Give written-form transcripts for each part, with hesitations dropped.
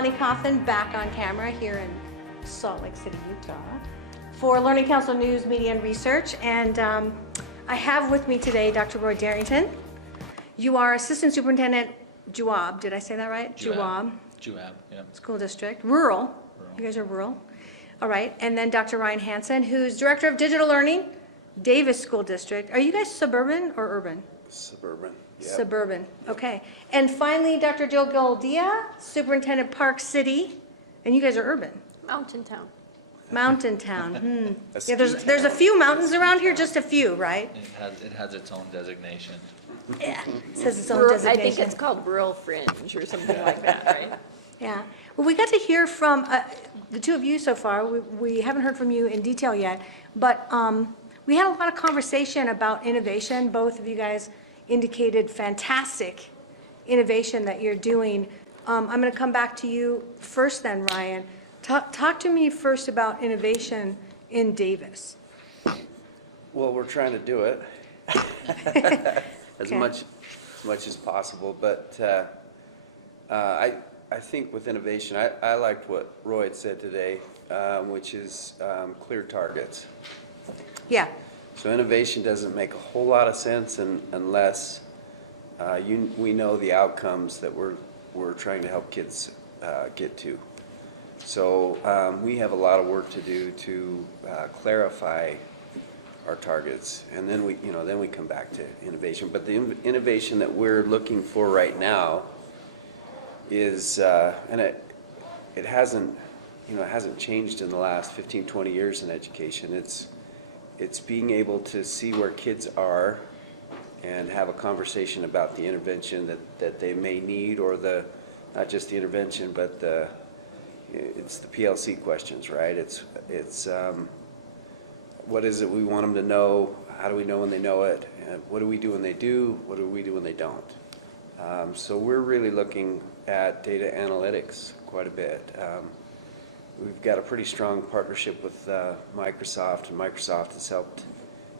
Bonnie Coffin back on camera here in Salt Lake City, Utah, for Learning Council News, Media, and Research. And I have with me today Dr. Roy Darrington. You are Assistant Superintendent Juab. Did I say that right? Juab, yeah. School District. Rural. You guys are rural. All right. And then Dr. Ryan Hansen, who's Director of Digital Learning, Davis School District. Are you guys suburban or urban? Suburban. Yep. Suburban, okay. And finally, Dr. Joe Goldia, Superintendent Park City, and you guys are urban. Mountain Town. Mountain Town, Yeah, there's a few mountains around here, just a few, right? It has its own designation. Yeah, it says its own I designation. think it's called Rural Fringe or something like that, right? Yeah, well, we got to hear from the two of you so far. We haven't heard from you in detail yet, but we had a lot of conversation about innovation. Both of you guys indicated fantastic innovation that you're doing. I'm going to come back to you first then, Ryan. Talk to me first about innovation in Davis. Well, we're trying to do it as Okay. much as possible, but I think with innovation, I liked what Roy had said today, which is clear targets. Yeah, So innovation doesn't make a whole lot of sense unless we know the outcomes that we're trying to help kids get to. So we have a lot of work to do to clarify our targets, and then we come back to innovation. But the innovation that we're looking for right now is, and it hasn't changed in the last 15, 20 years in education. It's being able to see where kids are and have a conversation about the intervention that they may need, or not just the intervention, but it's the PLC questions, right? It's what is it we want them to know? How do we know when they know it? And what do we do when they do? What do we do when they don't? So we're really looking at data analytics quite a bit. We've got a pretty strong partnership with Microsoft, and Microsoft has helped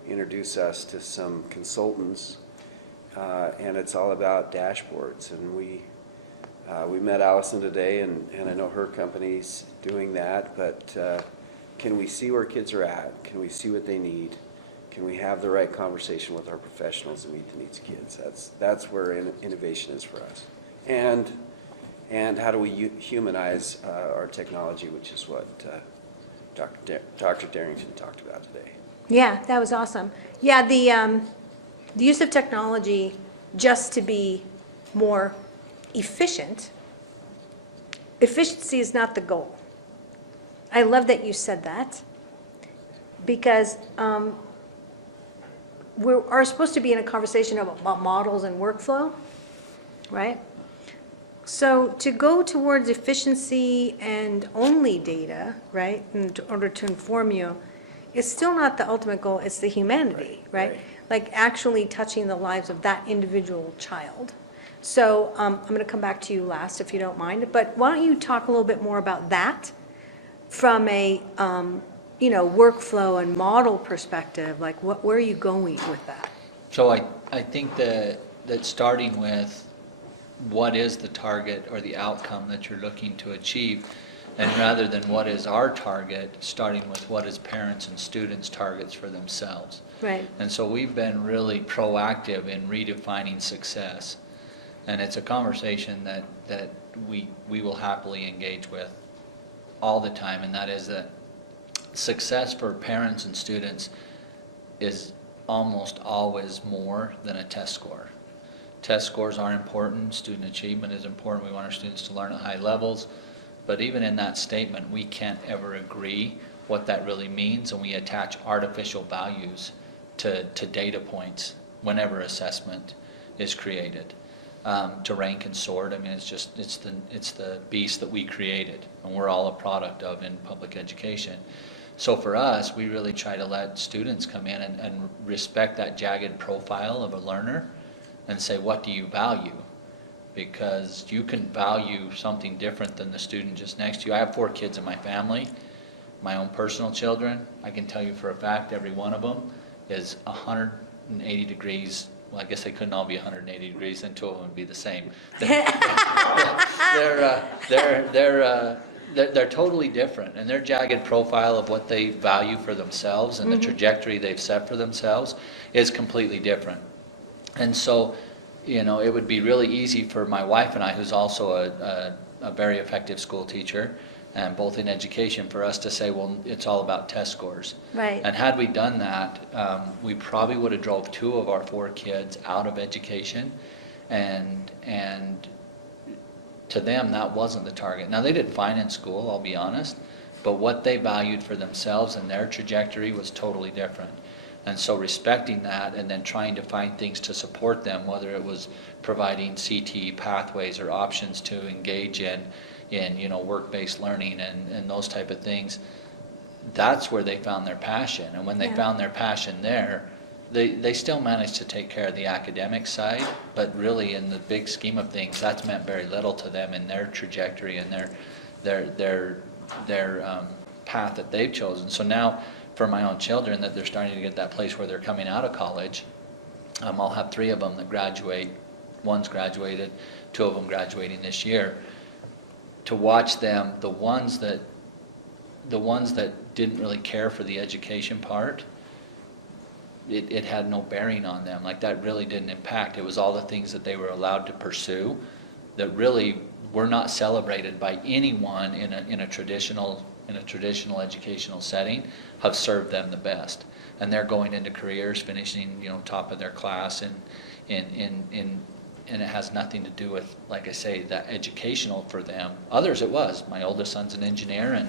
introduce us to some consultants, and it's all about dashboards. And we met Allison today, and I know her company's doing that, but can we see where kids are at? Can we see what they need? Can we have the right conversation with our professionals and meet the needs of kids? That's where innovation is for us. And how do we humanize our technology, which is what Dr. Darrington talked about today. yeah, that was awesome. Yeah, the use of technology just to be more efficient. Efficiency is not the goal. I love that you said that, because we are supposed to be in a conversation about models and workflow, right? So to go towards efficiency and only data, right, in order to inform you, is still not the ultimate goal. It's the humanity, right? Like actually touching the lives of that individual child. So I'm going to come back to you last, if you don't mind. But why don't you talk a little bit more about that from a workflow and model perspective? Like where are you going with that? So I think that starting with what is the target or the outcome that you're looking to achieve, and rather than what is our target, starting with what is parents and students' targets for themselves. Right. And so we've been really proactive in redefining success. And it's a conversation that we will happily engage with all the time, and that is that success for parents and students is almost always more than a test score. Test scores are important, student achievement is important, we want our students to learn at high levels, but even in that statement, we can't ever agree what that really means, and we attach artificial values to data points whenever assessment is created. To rank and sort, I mean, it's the beast that we created, and we're all a product of in public education. So for us, we really try to let students come in and respect that jagged profile of a learner and say, what do you value? Because you can value something different than the student just next to you. I have 4 kids in my family, my own personal children. I can tell you for a fact every one of them is 180 degrees well, I guess they couldn't all be 180 degrees, then two of them would be the same. They're totally different, and their jagged profile of what they value for themselves and the trajectory they've set for themselves is completely different. And so, you know, it would be really easy for my wife and I, who's also a very effective school teacher, and both in education, for us to say, well, it's all about test scores. Right. And had we done that, we probably would have drove 2 of our 4 kids out of education, and to them, that wasn't the target. Now, they did fine in school, I'll be honest, but what they valued for themselves and their trajectory was totally different. And so respecting that and then trying to find things to support them, whether it was providing CTE pathways or options to engage in you know, work-based learning and those type of things, that's where they found their passion. And when they found their passion there, they still managed to take care of the academic side, but really in the big scheme of things, that's meant very little to them in their trajectory and their path that they've chosen. So now, for my own children, that they're starting to get that place where they're coming out of college, I'll have 3 of them that graduate. One's graduated, 2 of them graduating this year. To watch them, the ones that didn't really care for the education part, it had no bearing on them. Like, that really didn't impact. It was all the things that they were allowed to pursue that really were not celebrated by anyone in a traditional educational setting have served them the best. And they're going into careers, finishing, you know, top of their class, and it has nothing to do with, like I say, that educational for them. Others it was. My oldest son's an engineer,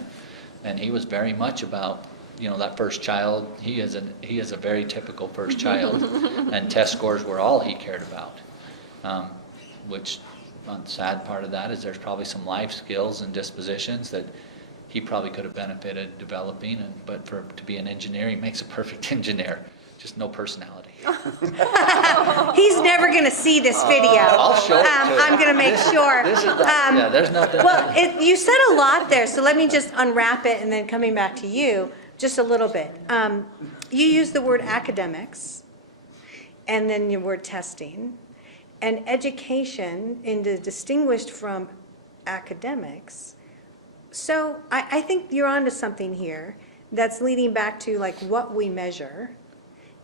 and he was very much about, you know, that first child. He is a very typical first child, and test scores were all he cared about. Which, the sad part of that is there's probably some life skills and dispositions that he probably could have benefited developing, but to be an engineer, he makes a perfect engineer, just no personality. He's never going to see this video. I'll show it to him. I'm going to make sure. This is yeah, there's nothing. Well, you said a lot there, so let me just unwrap it, and then coming back to you, just a little bit. You used the word academics, and then your word testing, and education distinguished from academics. So I think you're onto something here that's leading back to like what we measure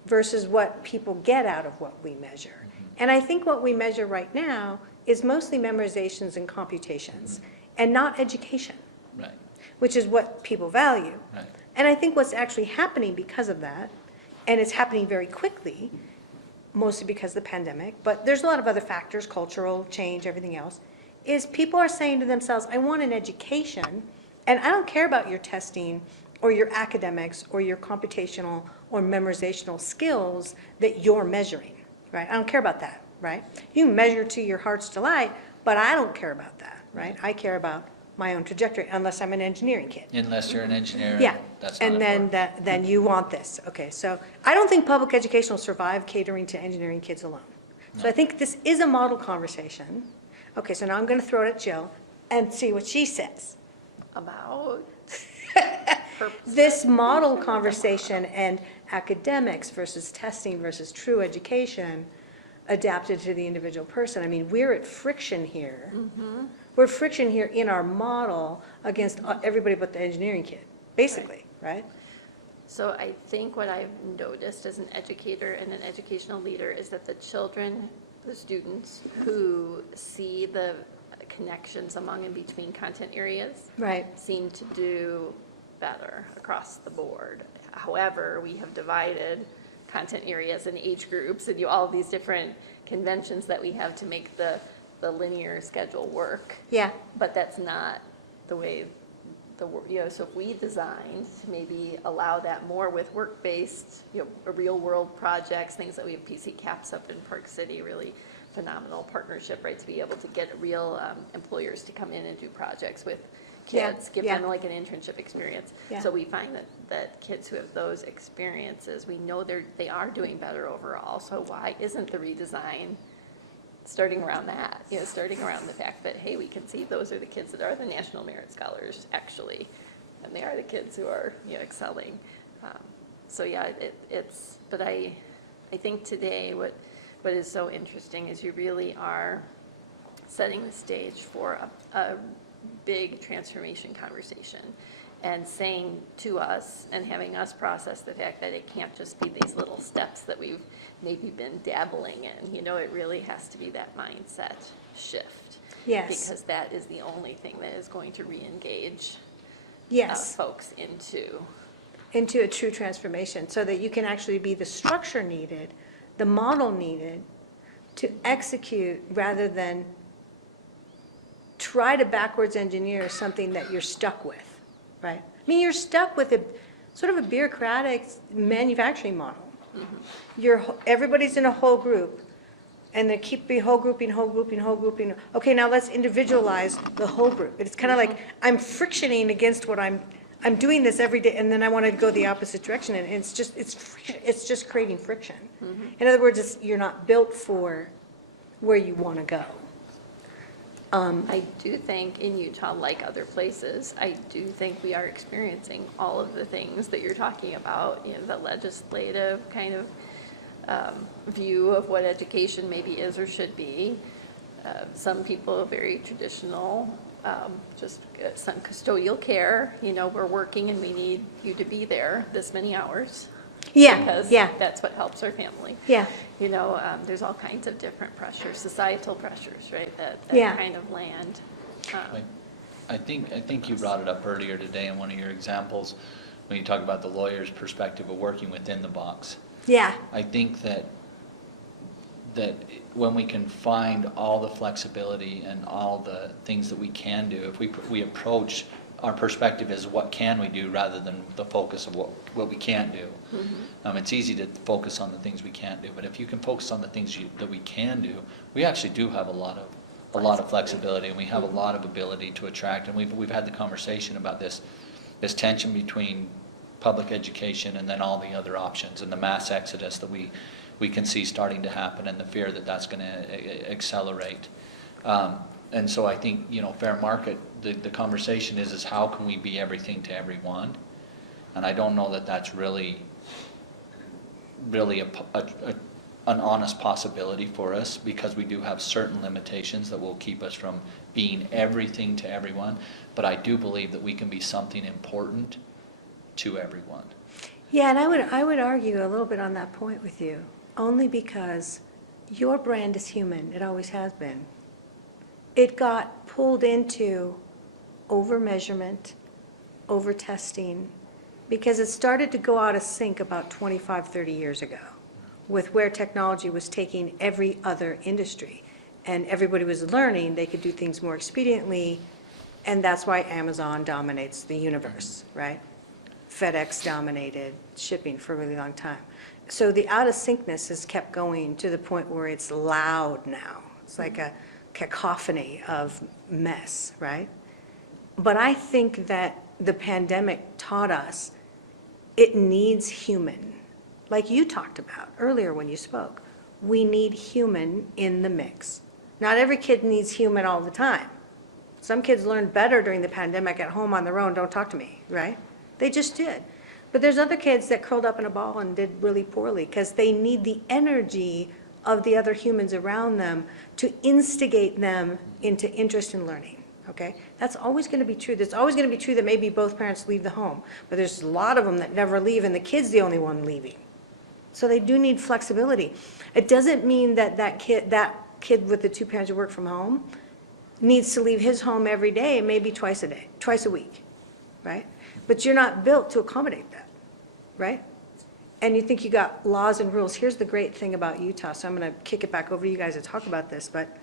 versus what people get out of what we measure. And I think what we measure right now is mostly memorizations and computations, and not education, Right, which is what people value. right. And I think what's actually happening because of that, and it's happening very quickly, mostly because of the pandemic, but there's a lot of other factors, cultural change, everything else, is people are saying to themselves, I want an education, and I don't care about your testing or your academics or your computational or memorizational skills that you're measuring, right? I don't care about that, right? You measure to your heart's delight, but I don't care about that, right? I care about my own trajectory, unless I'm an engineering kid. Unless you're an engineer, Yeah, that's not and then important. then you want this. Okay, so I don't think public education will survive catering to engineering kids alone. So I think this is a model conversation. Okay, so now I'm going to throw it at Jill and see what she says. About This model conversation and academics versus testing versus true education adapted to the individual person. I mean, we're at friction here. We're at friction here in our model against everybody but the engineering kid, basically, right? So I think what I've noticed as an educator and an educational leader is that the children, the students who see the connections among and between content areas Right. seem to do better across the board. However, we have divided content areas and age groups and all of these different conventions that we have to make the linear schedule work. Yeah. But that's not the way so if we designed to maybe allow that more with work-based, real world projects, things that we have PC Caps up in Park City, really phenomenal partnership, right? To be able to get real employers to come in and do projects with kids, give them like an internship experience. Yeah. So we find that kids who have those experiences, we know they are doing better overall. So why isn't the redesign starting around that, starting around the fact that, hey, we can see those are the kids that are the National Merit Scholars, actually, and they are the kids who are, excelling. So yeah, but I think today what what is so interesting is you really are setting the stage for a big transformation conversation and saying to us and having us process the fact that it can't just be these little steps that we've maybe been dabbling in. You know, it really has to be that mindset shift. Yes. Because that is the only thing that is going to re-engage Yes. folks into. Into a true transformation, so that you can actually be the structure needed, the model needed to execute rather than try to backwards engineer something that you're stuck with, right? I mean, you're stuck with a sort of a bureaucratic manufacturing model. Everybody's in a whole group, and they keep whole grouping. Okay, now let's individualize the whole group. It's kind of like I'm frictioning against what I'm doing this every day, and then I want to go the opposite direction, and it's just creating friction. In other words, you're not built for where you want to go. I do think in Utah, like other places, I do think we are experiencing all of the things that you're talking about, you know, the legislative kind of view of what education maybe is or should be. Some people are very traditional, just some custodial care, you know, we're working and we need you to be there this many hours. Yeah, Because yeah, that's what helps our family. yeah. You know, there's all kinds of different pressures, societal pressures, right, that Yeah. kind of land. I think you brought it up earlier today in one of your examples, when you talk about the lawyer's perspective of working within the box. Yeah, I think that when we can find all the flexibility and all the things that we can do, if we approach our perspective as what can we do rather than the focus of what we can't do. It's easy to focus on the things we can't do, but if you can focus on the things that we can do, we actually do have a lot of flexibility, and we have a lot of ability to attract. And we've had the conversation about this tension between public education and then all the other options, and the mass exodus that we can see starting to happen, and the fear that that's going to accelerate. And so I think, you know, fair market, the conversation is how can we be everything to everyone? And I don't know that that's really an honest possibility for us, because we do have certain limitations that will keep us from being everything to everyone. But I do believe that we can be something important to everyone. yeah, and I would argue a little bit on that point with you, only because your brand is human, it always has been. It got pulled into over-measurement, over-testing, because it started to go out of sync about 25, 30 years ago with where technology was taking every other industry. And everybody was learning they could do things more expediently, and that's why Amazon dominates the universe, right? FedEx dominated shipping for a really long time. So the out-of-syncness has kept going to the point where it's loud now. It's like a cacophony of mess, right? But I think that the pandemic taught us it needs human, like you talked about earlier when you spoke. We need human in the mix. Not every kid needs human all the time. Some kids learned better during the pandemic at home on their own, don't talk to me, right? They just did. But there's other kids that curled up in a ball and did really poorly because they need the energy of the other humans around them to instigate them into interest in learning, okay? That's always going to be true. That's always going to be true that maybe both parents leave the home, but there's a lot of them that never leave, and the kid's the only one leaving. So they do need flexibility. It doesn't mean that that kid with the two parents who work from home needs to leave his home every day, maybe twice a week, right? But you're not built to accommodate that, right? And you think you got laws and rules. Here's the great thing about Utah, so I'm going to kick it back over to you guys to talk about this, but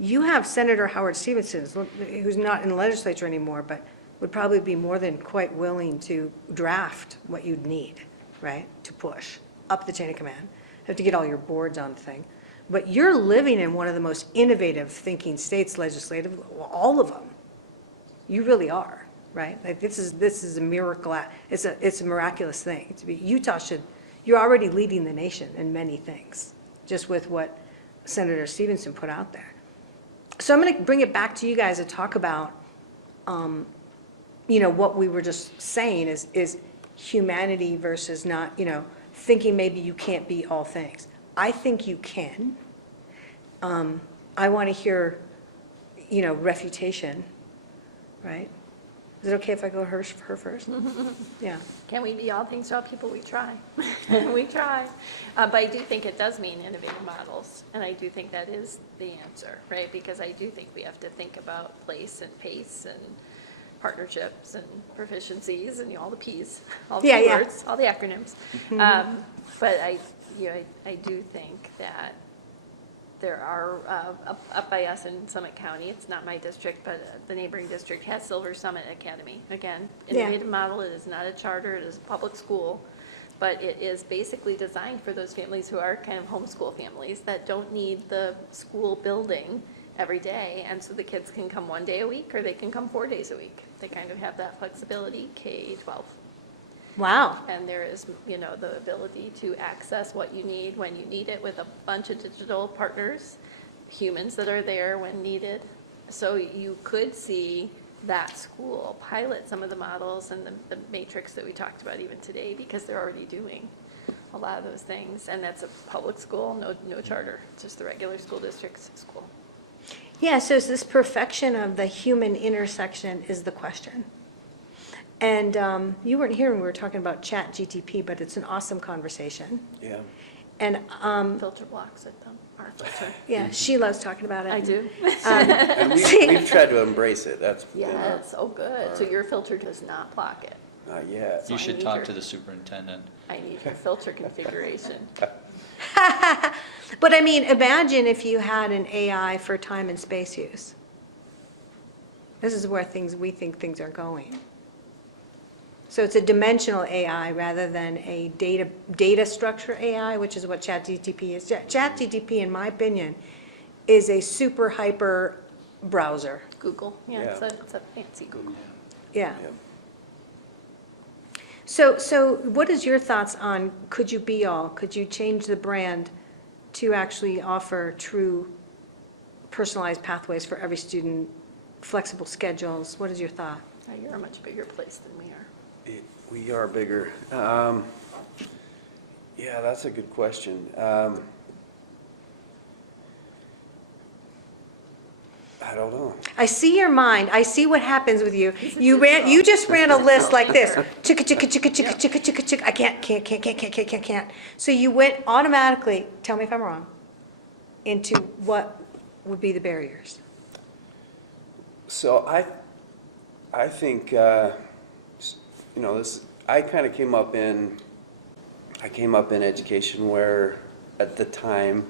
you have Senator Howard Stevenson, who's not in the legislature anymore, but would probably be more than quite willing to draft what you'd need, right, to push up the chain of command. You have to get all your boards on the thing. But you're living in one of the most innovative thinking states legislative, all of them. You really are, right? Like this is a miracle. It's a miraculous thing. You're already leading the nation in many things, just with what Senator Stevenson put out there. So I'm going to bring it back to you guys to talk about, what we were just saying is humanity versus not, thinking maybe you can't be all things. I think you can. I want to hear, refutation, right? Is it okay if I go her first? Yeah. Can we be all things to all people? We try. We try. But I do think it does mean innovative models, and I do think that is the answer, right? Because I do think we have to think about place and pace and partnerships and proficiencies and all the Ps, all the Yeah, yeah. words, all the acronyms. But I do think that there are, up by us in Summit County, it's not my district, but the neighboring district has Silver Summit Academy. Again, Yeah. innovative model, it is not a charter, it is a public school, but it is basically designed for those families who are kind of homeschool families that don't need the school building every day. And so the kids can come 1 day a week, or they can come 4 days a week. They kind of have that flexibility, K-12. Wow. And there is, the ability to access what you need when you need it with a bunch of digital partners, humans that are there when needed. So you could see that school pilot some of the models and the matrix that we talked about even today, because they're already doing a lot of those things. And that's a public school, no charter, just the regular school district's school. Yeah, so it's this perfection of the human intersection is the question. And you weren't here when we were talking about ChatGTP, but it's an awesome conversation. Yeah. And, Filter blocks at them, our filter. yeah, she loves talking about it. I do. And we've tried to embrace it, that's been our, Yes, oh, good. So your filter does not block it. not yet. So You I should need talk your- to the superintendent. I need your filter configuration. But I mean, imagine if you had an AI for time and space use. This is where we think things are going. So it's a dimensional AI rather than a data structure AI, which is what ChatGTP is. ChatGTP, in my opinion, is a super hyper browser. Google, yeah, Yeah. it's a fancy Google. Yeah. Yeah. So what is your thoughts on Could You Be All? Could you change the brand to actually offer true personalized pathways for every student, flexible schedules? What is your thought? You're a much bigger place than we are. We are bigger. Yeah, that's a good question. I don't know. I see your mind. I see what happens with you. You just ran a list like this. Chicka, chicka, chicka, chicka, chicka, chicka, chicka. I can't. So you went automatically, tell me if I'm wrong, into what would be the barriers? So I think, I kind of came up in education where at the time,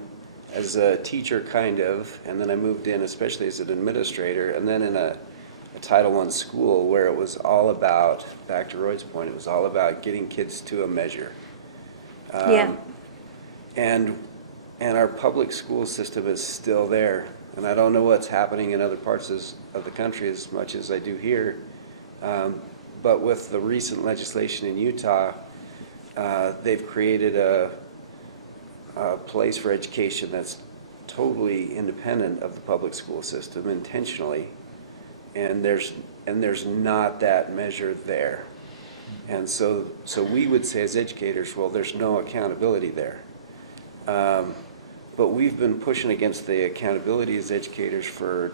as a teacher kind of, and then I moved in especially as an administrator, and then in a Title I school where it was all about, back to Roy's point, it was all about getting kids to a measure. Yeah. And our public school system is still there. And I don't know what's happening in other parts of the country as much as I do here. But with the recent legislation in Utah, they've created a place for education that's totally independent of the public school system intentionally. And there's not that measure there. And so we would say as educators, well, there's no accountability there. But we've been pushing against the accountability as educators for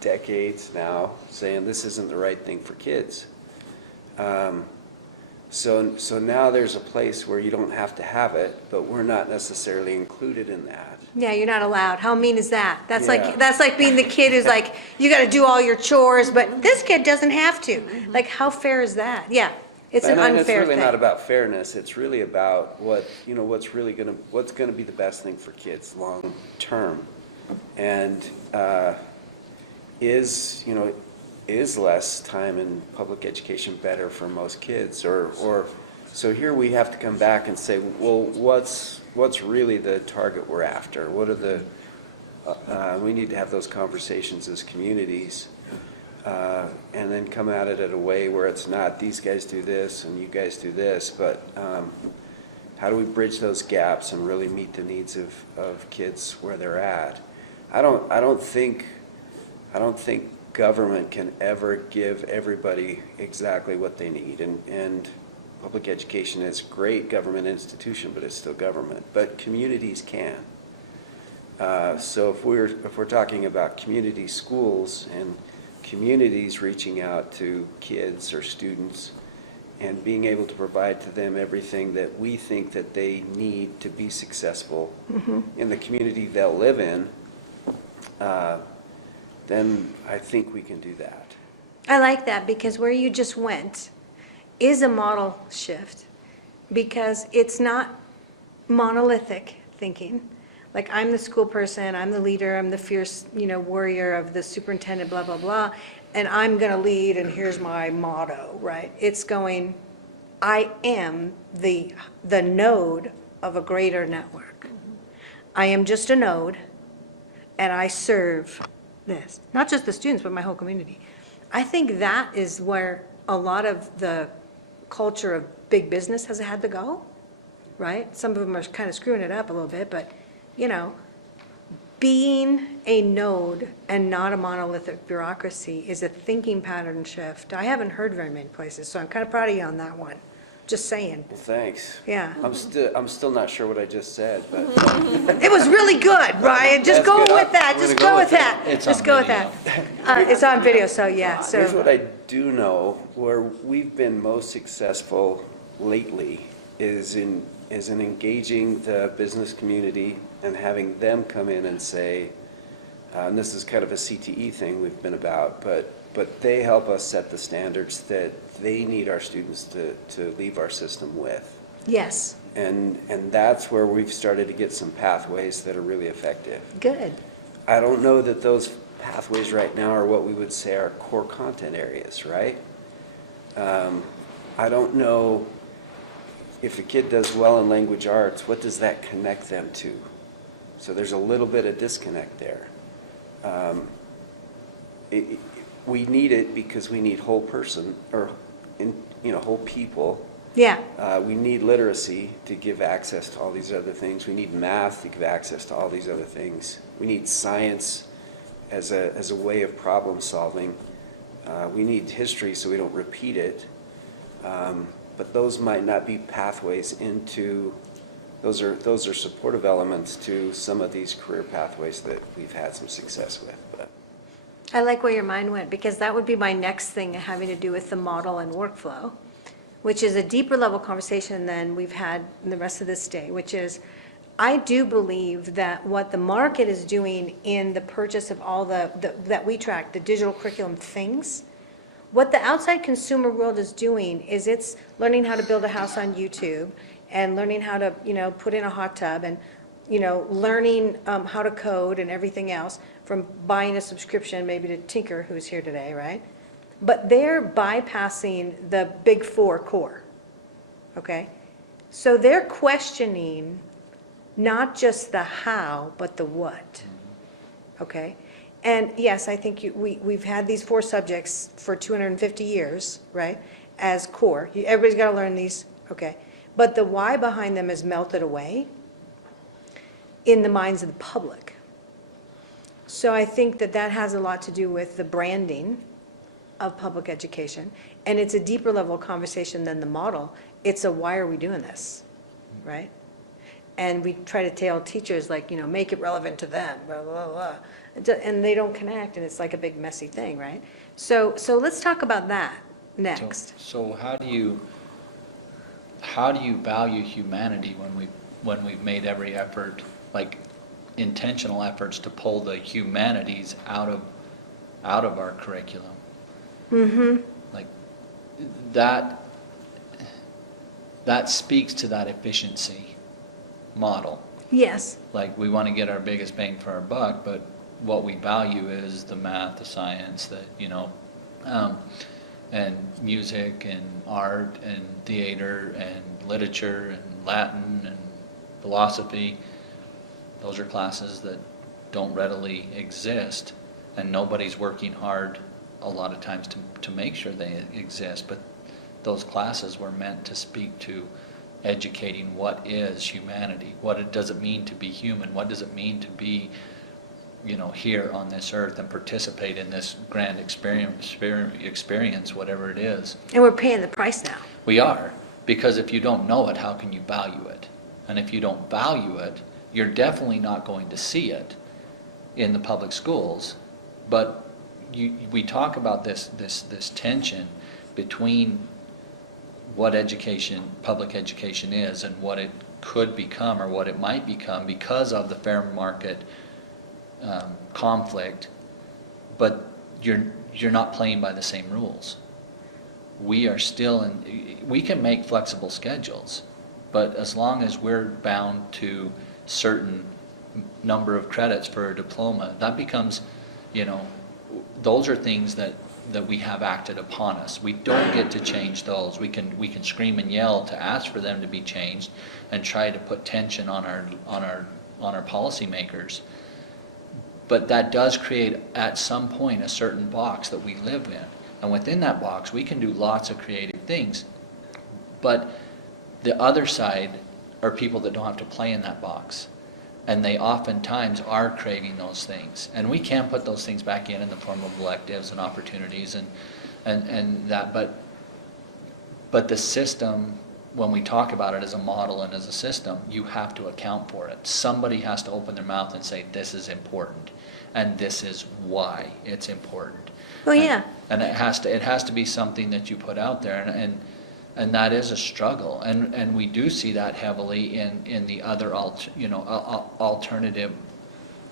decades now, saying this isn't the right thing for kids. So now there's a place where you don't have to have it, but we're not necessarily included in that. Yeah, you're not allowed. How mean is that? That's Yeah. like being the kid who's like, you got to do all your chores, but this kid doesn't have to. Like, how fair is that? Yeah, it's an And unfair it's really thing. not about fairness, it's really about what's gonna be the best thing for kids long term. And is less time in public education better for most kids? Or so here we have to come back and say, well, what's really the target we're after? What are the we need to have those conversations as communities, and then come at it in a way where it's not these guys do this and you guys do this, but how do we bridge those gaps and really meet the needs of kids where they're at? I don't think government can ever give everybody exactly what they need, and public education is a great government institution, but it's still government. But communities can. So if we're talking about community schools and communities reaching out to kids or students and being able to provide to them everything that we think that they need to be successful in the community they'll live in, then I think we can do that. I like that, because where you just went is a model shift, because it's not monolithic thinking. Like, I'm the school person, I'm the leader, I'm the fierce, warrior of the superintendent, blah, blah, blah, and I'm gonna lead, and here's my motto, right? It's going, I am the node of a greater network. I am just a node, and I serve this, not just the students, but my whole community. I think that is where a lot of the culture of big business has had to go, right? Some of them are kind of screwing it up a little bit, but, being a node and not a monolithic bureaucracy is a thinking pattern shift. I haven't heard very many places, so I'm kind of proud of you on that one. Just saying. Well, thanks. Yeah. I'm still not sure what I just said, but It was really good, Ryan. Just That's go good. with that. I'm Just gonna go go with with that. It's Just on go with video. that. It's on video, so yeah, here's what so. I do know, where we've been most successful lately is in engaging the business community and having them come in and say, and this is kind of a CTE thing we've been about, but they help us set the standards that they need our students to leave our system with. Yes, And that's where we've started to get some pathways that are really effective. good. I don't know that those pathways right now are what we would say are core content areas, right? I don't know if a kid does well in language arts, what does that connect them to? So there's a little bit of disconnect there. We need it because we need whole person, or, whole people. Yeah, We need literacy to give access to all these other things. We need math to give access to all these other things. We need science as a way of problem solving. We need history so we don't repeat it. But those might not be pathways into, those are supportive elements to some of these career pathways that we've had some success with. But I like where your mind went, because that would be my next thing having to do with the model and workflow, which is a deeper level conversation than we've had in the rest of this day, which is, I do believe that what the market is doing in the purchase of all that we track, the digital curriculum things, what the outside consumer world is doing is it's learning how to build a house on YouTube and learning how to, put in a hot tub and, learning how to code and everything else, from buying a subscription maybe to Tinker, who's here today, right? But they're bypassing the big four core, okay? So they're questioning not just the how, but the what, okay? And yes, I think we've had these four subjects for 250 years, right, as core. Everybody's got to learn these, okay? But the why behind them has melted away in the minds of the public. So I think that has a lot to do with the branding of public education, and it's a deeper level of conversation than the model. It's a, why are we doing this, right? And we try to tell teachers, like, make it relevant to them, blah, blah, blah. And they don't connect, and it's like a big messy thing, right? So let's talk about that next. So how do you value humanity when we've made every effort, like intentional efforts, to pull the humanities out of our curriculum? Mm-hmm. Like that speaks to that efficiency model. Yes. Like, we want to get our biggest bang for our buck, but what we value is the math, the science, and music and art and theater and literature and Latin and philosophy. Those are classes that don't readily exist, and nobody's working hard a lot of times to make sure they exist. But those classes were meant to speak to educating what is humanity, does it mean to be human, what does it mean to be, here on this earth and participate in this grand experience, whatever it is. And we're paying the price now. We are. Because if you don't know it, how can you value it? And if you don't value it, you're definitely not going to see it in the public schools. But we talk about this tension between what education, public education is, and what it could become or what it might become because of the fair market conflict, but you're not playing by the same rules. We are still we can make flexible schedules, but as long as we're bound to certain number of credits for a diploma, that becomes, those are things that we have acted upon us. We don't get to change those. We can scream and yell to ask for them to be changed and try to put tension on our policymakers. But that does create at some point a certain box that we live in. And within that box, we can do lots of creative things. But the other side are people that don't have to play in that box. And they oftentimes are craving those things. And we can put those things back in the form of electives and opportunities and that. But the system, when we talk about it as a model and as a system, you have to account for it. Somebody has to open their mouth and say, this is important. And this is why it's important. Well, yeah. And it has to be something that you put out there, and that is a struggle. And we do see that heavily in the other alternative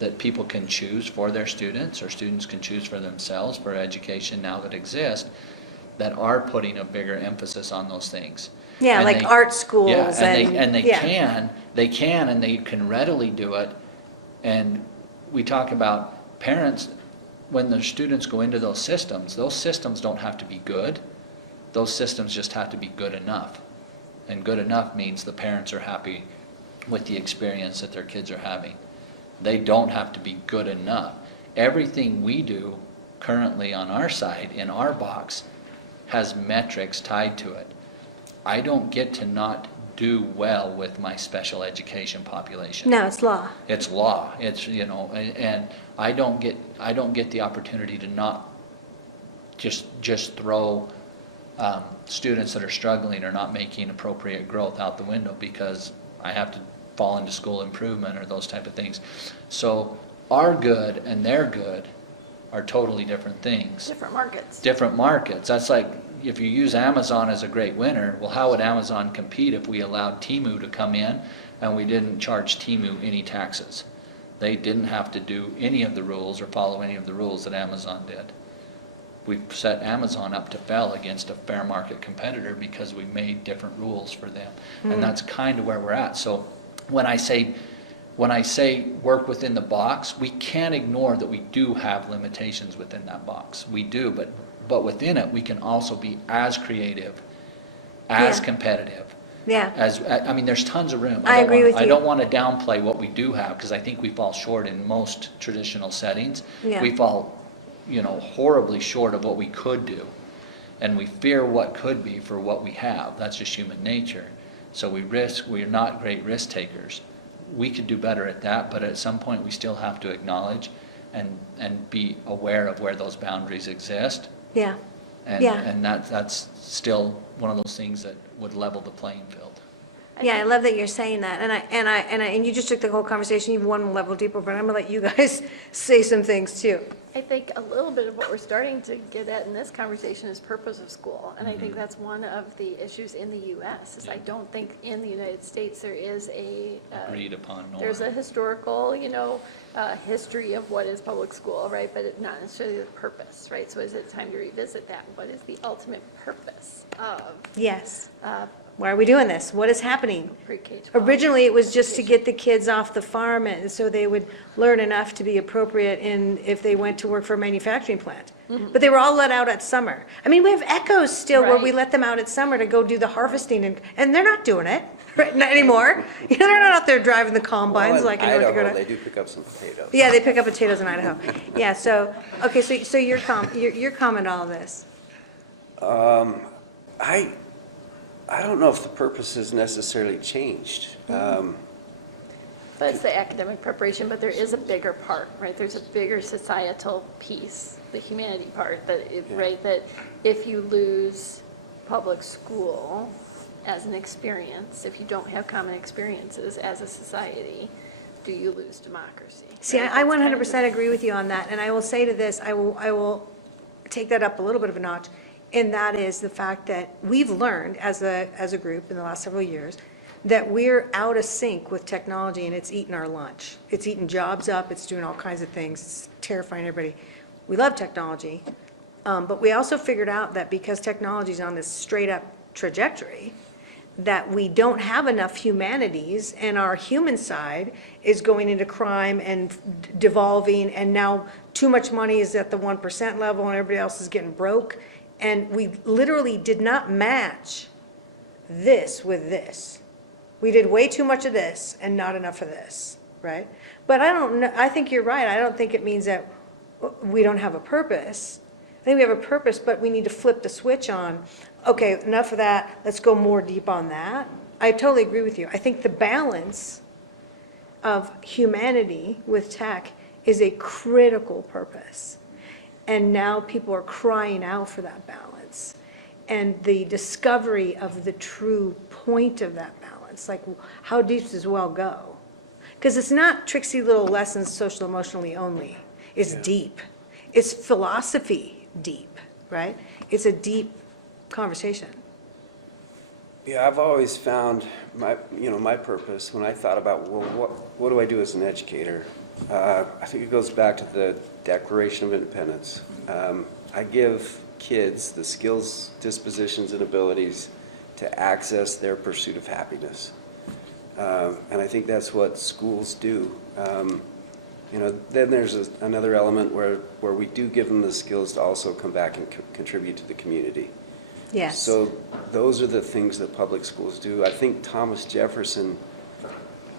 that people can choose for their students, or students can choose for themselves for education now that exist, that are putting a bigger emphasis on those things. Yeah, And like art schools they yeah. can readily do it. And we talk about parents, when the students go into those systems don't have to be good. Those systems just have to be good enough. And good enough means the parents are happy with the experience that their kids are having. They don't have to be good enough. Everything we do currently on our side, in our box, has metrics tied to it. I don't get to not do well with my special education population. No, it's law. It's law. It's, and I don't get the opportunity to not just throw students that are struggling or not making appropriate growth out the window because I have to fall into school improvement or those type of things. So our good and their good are totally different things. Different markets. Different markets. That's like, if you use Amazon as a great winner, well, how would Amazon compete if we allowed Temu to come in and we didn't charge Temu any taxes? They didn't have to do any of the rules or follow any of the rules that Amazon did. We set Amazon up to fail against a fair market competitor because we made different rules for them. And that's kind of where we're at. So when I say work within the box, we can't ignore that we do have limitations within that box. We do, but within it, we can also be as creative, as Yeah. competitive. Yeah. There's tons of room. I agree with you. I don't want to downplay what we do have, because I think we fall short in most traditional settings. Yeah. We fall, horribly short of what we could do. And we fear what could be for what we have. That's just human nature. So we're not great risk takers. We could do better at that, but at some point we still have to acknowledge and be aware of where those boundaries exist. Yeah. And, Yeah. and that's still one of those things that would level the playing field. Yeah, I love that you're saying that, and you just took the whole conversation even one level deeper, but I'm gonna let you guys say some things too. I think a little bit of what we're starting to get at in this conversation is purpose of school. And I think that's one of the issues in the U.S. is I don't think in the United States there is a Agreed upon norm. there's a historical, history of what is public school, right? But not necessarily the purpose, right? So is it time to revisit that? What is the ultimate purpose of Yes. Why are we doing this? What is happening? pre-K-12? Originally, it was just to get the kids off the farm, and so they would learn enough to be appropriate in, if they went to work for a manufacturing plant. But they were all let out at summer. I mean, we have Echoes still where we Right. let them out at summer to go do the harvesting, and they're not doing it right, not anymore. They're not out there driving the combines Well, like in North Idaho, Dakota. they do pick up some potatoes. Yeah, they pick up potatoes in Idaho. Yeah, so, okay, so your comment on all this. I don't know if the purpose has necessarily changed. But it's the academic preparation, but there is a bigger part, right? There's a bigger societal piece, the humanity part, Yeah. right? That if you lose public school, as an experience, if you don't have common experiences as a society, do you lose democracy? See, Right? I That's kind of- 100% agree with you on that, and I will say to this, I will take that up a little bit of a notch, and that is the fact that we've learned as a group in the last several years that we're out of sync with technology, and it's eating our lunch. It's eating jobs up, it's doing all kinds of things, it's terrifying everybody. We love technology, but we also figured out that because technology's on this straight-up trajectory, that we don't have enough humanities, and our human side is going into crime and devolving, and now too much money is at the 1% level, and everybody else is getting broke. And we literally did not match this with this. We did way too much of this and not enough of this, right? But I don't know, I think you're right. I don't think it means that we don't have a purpose. I think we have a purpose, but we need to flip the switch on, okay, enough of that, let's go more deep on that. I totally agree with you. I think the balance of humanity with tech is a critical purpose. And now people are crying out for that balance. And the discovery of the true point of that balance, like how deep does well go? Because it's not tricksy little lessons, social emotionally only. It's deep. It's philosophy deep, right? It's a deep conversation. Yeah, I've always found my purpose when I thought about, well, what do I do as an educator? I think it goes back to the Declaration of Independence. I give kids the skills, dispositions, and abilities to access their pursuit of happiness. And I think that's what schools do. Then there's another element where we do give them the skills to also come back and contribute to the community. Yes. So those are the things that public schools do. I think Thomas Jefferson,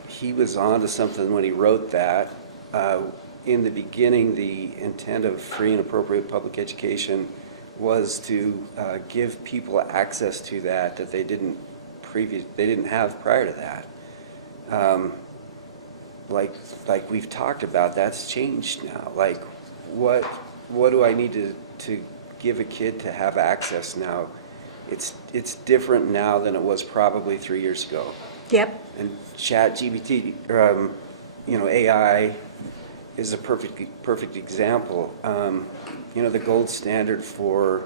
he was on to something when he wrote that. In the beginning, the intent of free and appropriate public education was to give people access to that they didn't have prior to that. Like we've talked about, that's changed now. Like, what do I need to give a kid to have access now? It's different now than it was probably 3 years ago. Yep. And ChatGPT, AI is a perfect example. The gold standard for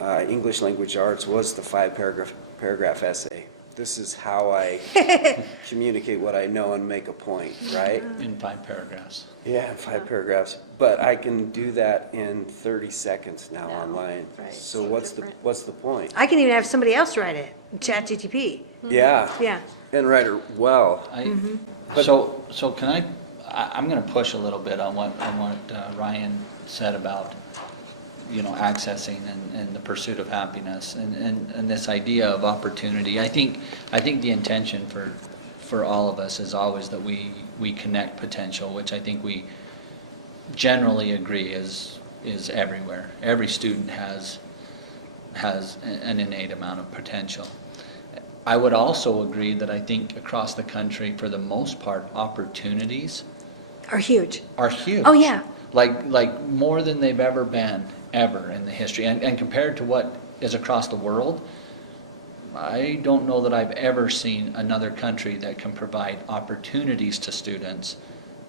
English language arts was the 5-paragraph essay. This is how I communicate what I know and make a point, right? In 5 paragraphs. Yeah, 5 paragraphs. But I can do that in 30 seconds now Now, online. right, So so what's different. the point? I can even have somebody else write it, ChatGPT. Yeah. Yeah. And write it well. So can I'm going to push a little bit on what Ryan said about, accessing and the pursuit of happiness and this idea of opportunity. I think the intention for all of us is always that we connect potential, which I think we generally agree is everywhere. Every student has an innate amount of potential. I would also agree that I think across the country, for the most part, opportunities Are huge. are huge. Oh, yeah. Like more than they've ever been, ever in the history. And compared to what is across the world, I don't know that I've ever seen another country that can provide opportunities to students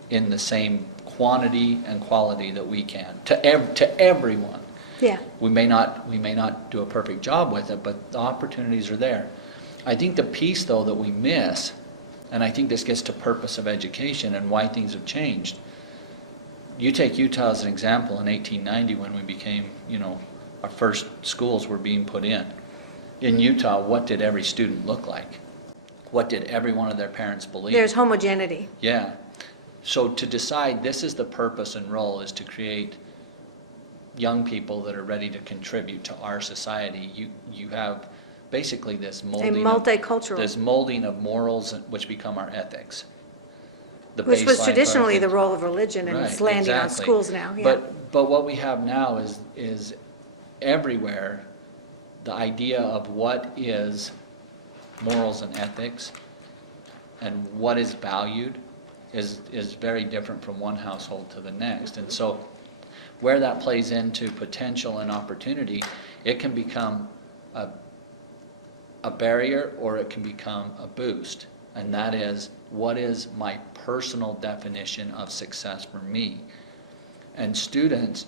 in the same quantity and quality that we can, to everyone. Yeah. We may not do a perfect job with it, but the opportunities are there. I think the piece, though, that we miss, and I think this gets to purpose of education and why things have changed. You take Utah as an example in 1890 when we became, our first schools were being put in. In Utah, what did every student look like? What did every one of their parents believe? There's homogeneity. Yeah. So to decide this is the purpose and role is to create young people that are ready to contribute to our society. You have basically this multicultural. this molding of morals which become our ethics. Which was baseline traditionally for the role of religion, and it's landing on exactly. schools now, yeah. But what we have now is everywhere, the idea of what is morals and ethics and what is valued is very different from one household to the next. And so where that plays into potential and opportunity, it can become a barrier or it can become a boost. And that is, what is my personal definition of success for me? And students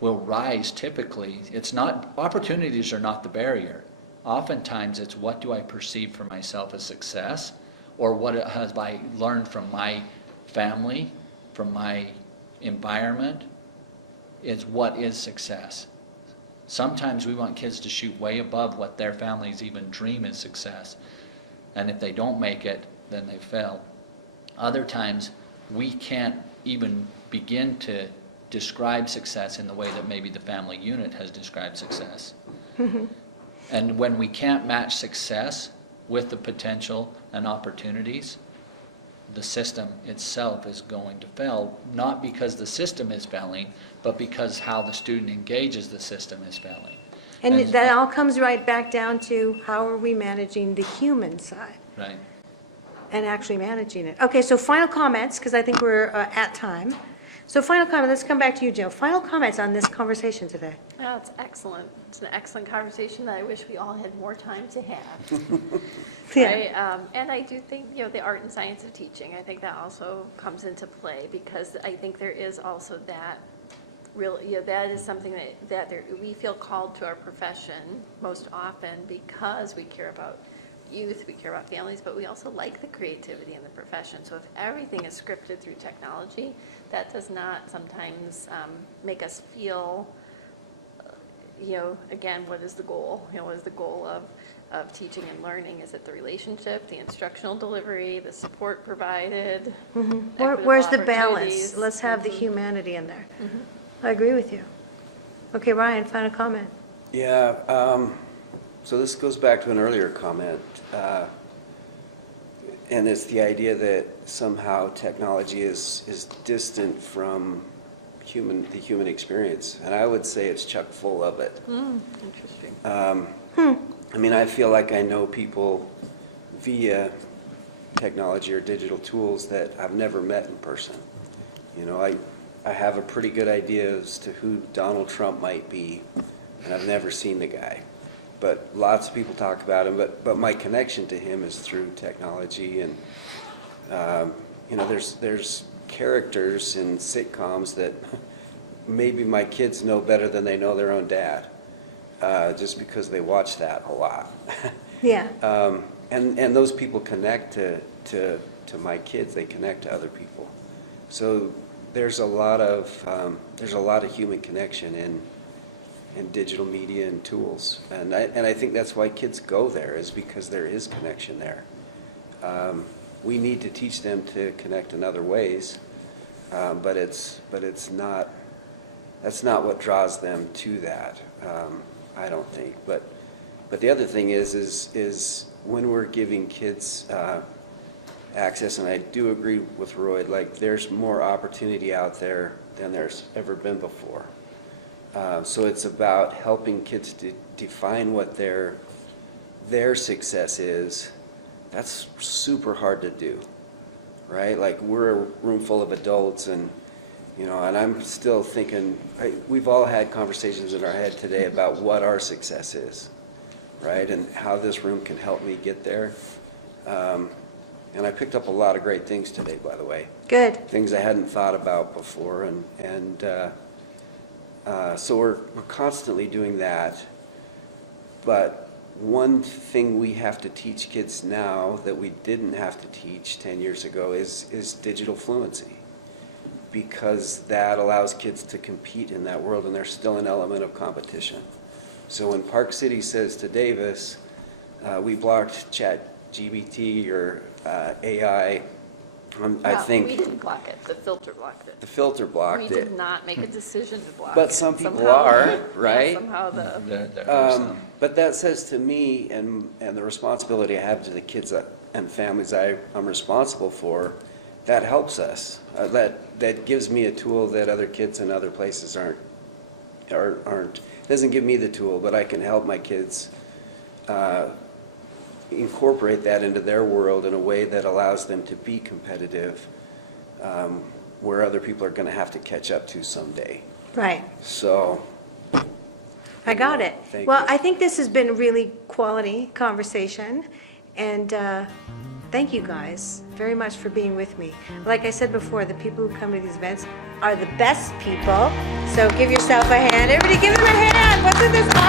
will rise typically. It's not, opportunities are not the barrier. Oftentimes it's what do I perceive for myself as success, or what have I learned from my family, from my environment, is what is success. Sometimes we want kids to shoot way above what their families even dream is success. And if they don't make it, then they fail. Other times, we can't even begin to describe success in the way that maybe the family unit has described success. And when we can't match success with the potential and opportunities, the system itself is going to fail, not because the system is failing, but because how the student engages the system is failing. And that all comes right back down to how are we managing the human side Right. and actually managing it. Okay, so final comments, because I think we're at time. So final comment, let's come back to you, Jill. Final comments on this conversation today. Oh, it's excellent. It's an excellent conversation that I wish we all had more time to have. Yeah. Right? And I do think, the art and science of teaching, I think that also comes into play, because I think there is also that real, that is something that we feel called to our profession most often because we care about youth, we care about families, but we also like the creativity in the profession. So if everything is scripted through technology, that does not sometimes make us feel, again, what is the goal? What is the goal of teaching and learning? Is it the relationship, the instructional delivery, the support provided? equitable Where's the balance? opportunities? Let's have the humanity in there. I agree with you. Okay, Ryan, final comment. Yeah, so this goes back to an earlier comment, and it's the idea that somehow technology is distant from the human experience, and I would say it's chock full of it. Interesting. I mean, I feel like I know people via technology or digital tools that I've never met in person. I have a pretty good idea as to who Donald Trump might be, and I've never seen the guy. But lots of people talk about him, but my connection to him is through technology, and there's characters in sitcoms that maybe my kids know better than they know their own dad, just because they watch that a lot. Yeah. And those people connect to my kids. They connect to other people. So there's a lot of human connection in digital media and tools, and I think that's why kids go there, is because there is connection there. We need to teach them to connect in other ways, but that's not what draws them to that. I don't think. But the other thing is when we're giving kids access, and I do agree with Roy, like there's more opportunity out there than there's ever been before. So it's about helping kids to define what their success is. That's super hard to do, right? Like we're a room full of adults, and and I'm still thinking, we've all had conversations in our head today about what our success is, right? And how this room can help me get there. And I picked up a lot of great things today, by the way. Good. Things I hadn't thought about before, and so we're constantly doing that. But one thing we have to teach kids now that we didn't have to teach 10 years ago is digital fluency, because that allows kids to compete in that world, and there's still an element of competition. So when Park City says to Davis, we blocked ChatGPT or AI, I think We didn't block it, the filter blocked it. the filter blocked We it. did not make a decision to block it. But some people Somehow- are, yeah, right? Somehow There are some. But that says to me, and the responsibility I have to the kids and families I'm responsible for, that helps us. That gives me a tool that other kids in other places aren't. Doesn't give me the tool, but I can help my kids incorporate that into their world in a way that allows them to be competitive, where other people are going to have to catch up to someday. Right. So I got it. Thank Well, you. I think this has been a really quality conversation, and thank you guys very much for being with me. Like I said before, the people who come to these events are the best people, so give yourself a hand. Everybody give them a hand. Wasn't this awesome?